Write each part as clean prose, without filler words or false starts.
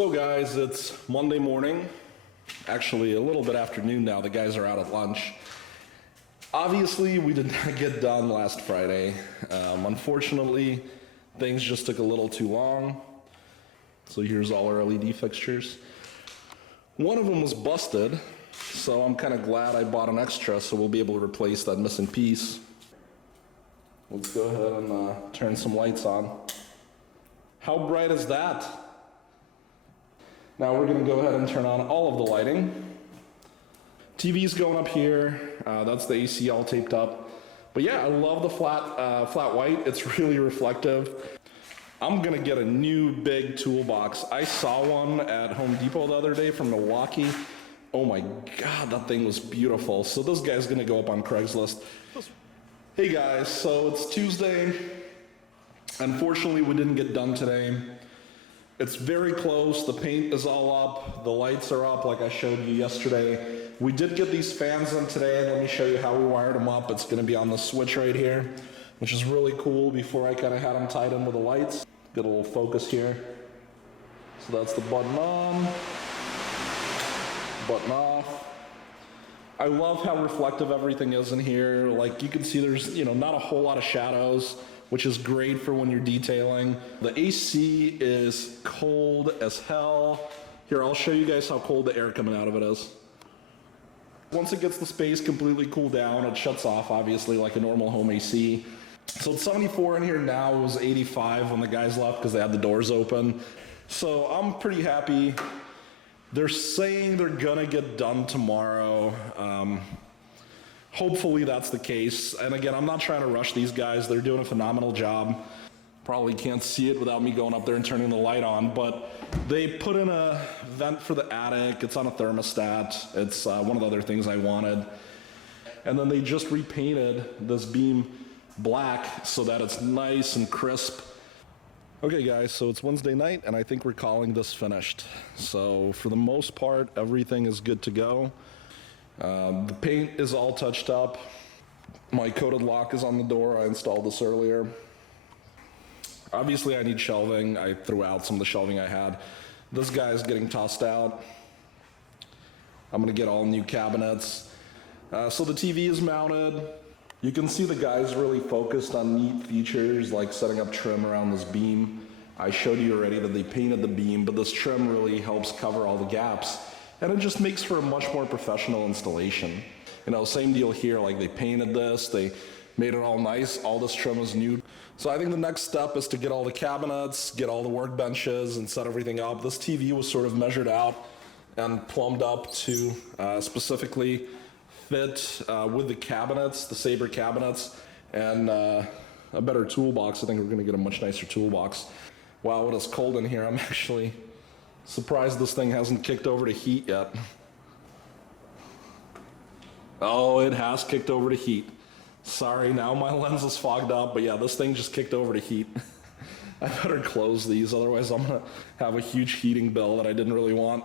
So guys, it's Monday morning, actually a little bit afternoon now. The guys are out at lunch. Obviously, we did not get done last Friday. Unfortunately, things just took a little too long. So here's all our LED fixtures. One of them was busted, so I'm kind of glad I bought an extra so we'll be able to replace that missing piece. Let's go ahead and turn some lights on. How bright is that? Now we're going to go ahead and turn on all of the lighting. TV's going up here. That's the AC all taped up. But yeah, I love the flat white. It's really reflective. I'm going to get a new big toolbox. I saw one at Home Depot the other day from Milwaukee. Oh my God, that thing was beautiful. So this guy's going to go up on Craigslist. Hey guys, so it's Tuesday. Unfortunately, we didn't get done today. It's very close. The paint is all up. The lights are up like I showed you yesterday. We did get these fans in today. Let me show you how we wired them up. It's going to be on the switch right here, which is really cool. Before I kind of had them tied in with the lights. Get a little focus here. So that's the button on, button off. I love how reflective everything is in here. Like you can see there's, not a whole lot of shadows, which is great for when you're detailing. The AC is cold as hell. Here, I'll show you guys how cold the air coming out of it is. Once it gets the space completely cooled down, it shuts off, obviously, like a normal home AC. So it's 74 in here now. It was 85 when the guys left because they had the doors open. So I'm pretty happy. They're saying they're gonna get done tomorrow. Hopefully that's the case. And again, I'm not trying to rush these guys. They're doing a phenomenal job. Probably can't see it without me going up there and turning the light on, but they put in a vent for the attic. It's on a thermostat. It's one of the other things I wanted. And then they just repainted this beam black so that it's nice and crisp. Okay guys, so it's Wednesday night and I think we're calling this finished. So for the most part, everything is good to go. The paint is all touched up. My coated lock is on the door. I installed this earlier. Obviously I need shelving. I threw out some of the shelving I had. This guy is getting tossed out. I'm gonna get all new cabinets. So the TV is mounted. You can see the guys really focused on neat features like setting up trim around this beam. I showed you already that they painted the beam, but this trim really helps cover all the gaps. And it just makes for a much more professional installation. Same deal here, like they painted this, they made it all nice, all this trim is new. So I think the next step is to get all the cabinets, get all the workbenches and set everything up. This TV was sort of measured out and plumbed up to specifically fit with the cabinets, the Sabre cabinets, and a better toolbox. I think we're gonna get a much nicer toolbox. Wow, it is cold in here. I'm actually surprised this thing hasn't kicked over to heat yet. Oh, it has kicked over to heat. Sorry, now my lens is fogged up, but yeah, this thing just kicked over to heat. I better close these, otherwise I'm gonna have a huge heating bill that I didn't really want.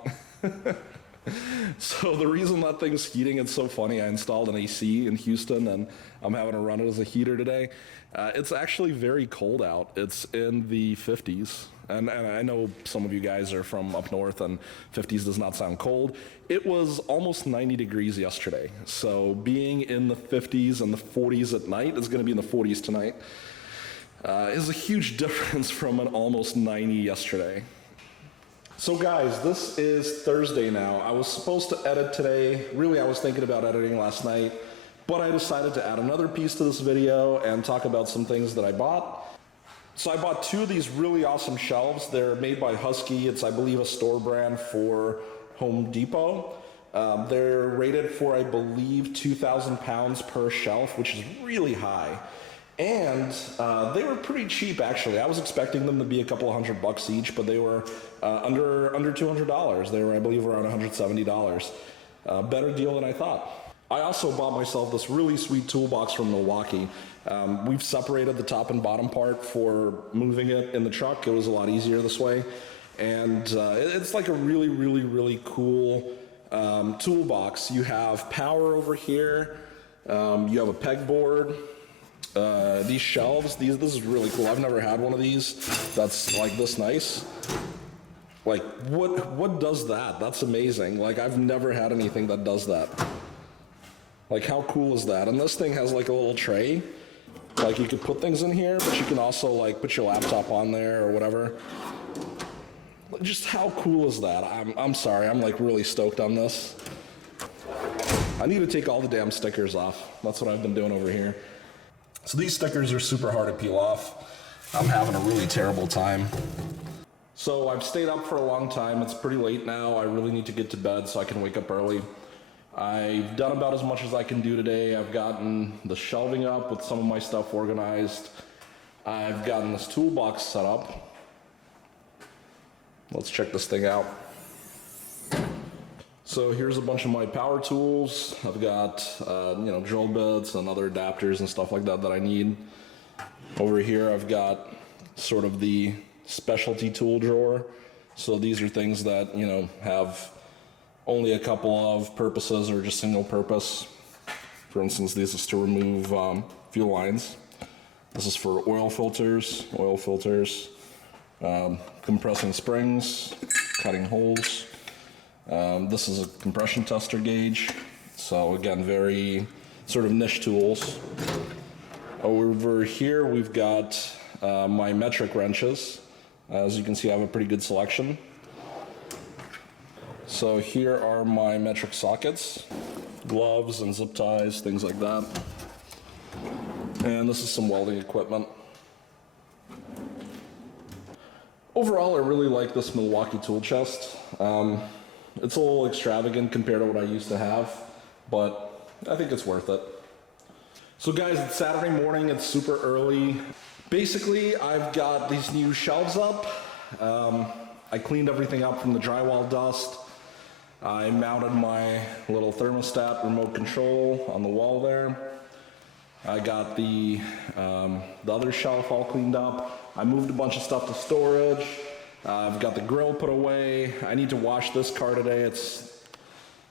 So the reason that thing's heating, it's so funny, I installed an AC in Houston and I'm having to run it as a heater today. It's actually very cold out. It's in the 50s. And I know some of you guys are from up north and 50s does not sound cold. It was almost 90 degrees yesterday. So being in the 50s and the 40s at night, is gonna be in the 40s tonight, is a huge difference from an almost 90 yesterday. So guys, this is Thursday now. I was supposed to edit today. Really, I was thinking about editing last night, but I decided to add another piece to this video and talk about some things that I bought. So I bought two of these really awesome shelves. They're made by Husky. It's, I believe, a store brand for Home Depot. They're rated for, I believe, 2,000 pounds per shelf, which is really high. And they were pretty cheap, actually. I was expecting them to be a couple of $100 each, but they were under $200. They were, I believe, around $170. Better deal than I thought. I also bought myself this really sweet toolbox from Milwaukee. We've separated the top and bottom part for moving it in the truck. It was a lot easier this way. And it's like a really, really, really cool toolbox. You have power over here. You have a pegboard. These shelves, this is really cool. I've never had one of these that's like this nice. Like, what does that? That's amazing. Like, I've never had anything that does that. Like, how cool is that? And this thing has like a little tray. Like, you could put things in here, but you can also like put your laptop on there or whatever. Just how cool is that? I'm sorry, I'm like really stoked on this. I need to take all the damn stickers off. That's what I've been doing over here. So these stickers are super hard to peel off. I'm having a really terrible time. So I've stayed up for a long time. It's pretty late now. I really need to get to bed so I can wake up early. I've done about as much as I can do today. I've gotten the shelving up with some of my stuff organized. I've gotten this toolbox set up. Let's check this thing out. So here's a bunch of my power tools. I've got drill bits and other adapters and stuff like that that I need. Over here I've got sort of the specialty tool drawer. So these are things that have only a couple of purposes or just single purpose. For instance, this is to remove fuel lines. This is for oil filters, compressing springs, cutting holes. This is a compression tester gauge. So again, very sort of niche tools. Over here we've got my metric wrenches. As you can see, I have a pretty good selection. So here are my metric sockets, gloves and zip ties, things like that. And this is some welding equipment. Overall, I really like this Milwaukee tool chest. It's a little extravagant compared to what I used to have, but I think it's worth it. So guys, it's Saturday morning, it's super early. Basically, I've got these new shelves up. I cleaned everything up from the drywall dust. I mounted my little thermostat remote control on the wall there. I got the other shelf all cleaned up. I moved a bunch of stuff to storage. I've got the grill put away. I need to wash this car today. It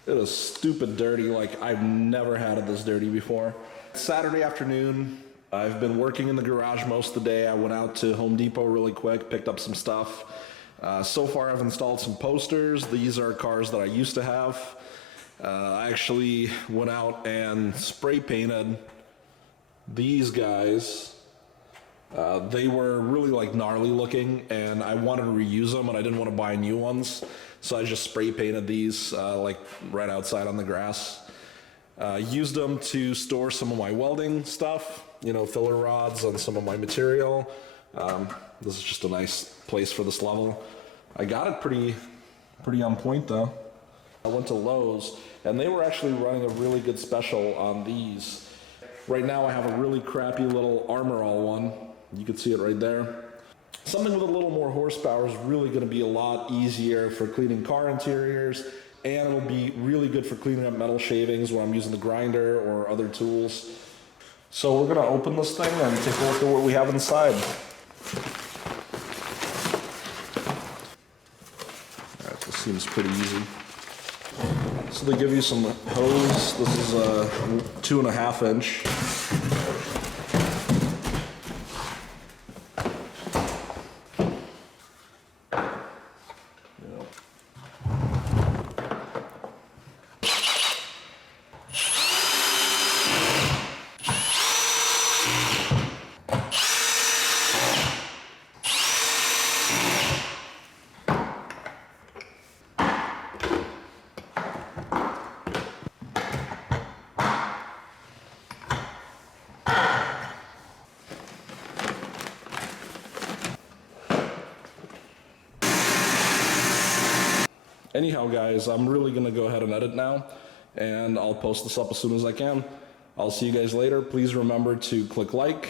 is stupid dirty. Like, I've never had it this dirty before. Saturday afternoon. I've been working in the garage most of the day. I went out to Home Depot really quick, picked up some stuff. So far I've installed some posters. These are cars that I used to have. I actually went out and spray painted these guys. They were really like gnarly looking and I wanted to reuse them and I didn't want to buy new ones. So I just spray painted these like right outside on the grass. Used them to store some of my welding stuff, filler rods and some of my material. This is just a nice place for this level. I got it pretty on point though. I went to Lowe's and they were actually running a really good special on these. Right now I have a really crappy little Armor All one. You can see it right there. Something with a little more horsepower is really going to be a lot easier for cleaning car interiors, and it'll be really good for cleaning up metal shavings when I'm using the grinder or other tools. So we're going to open this thing and take a look at what we have inside. Alright, this seems pretty easy. So they give you some hose. This is a 2.5 inch. Anyhow, guys, I'm really going to go ahead and edit now, and I'll post this up as soon as I can. I'll see you guys later. Please remember to click like,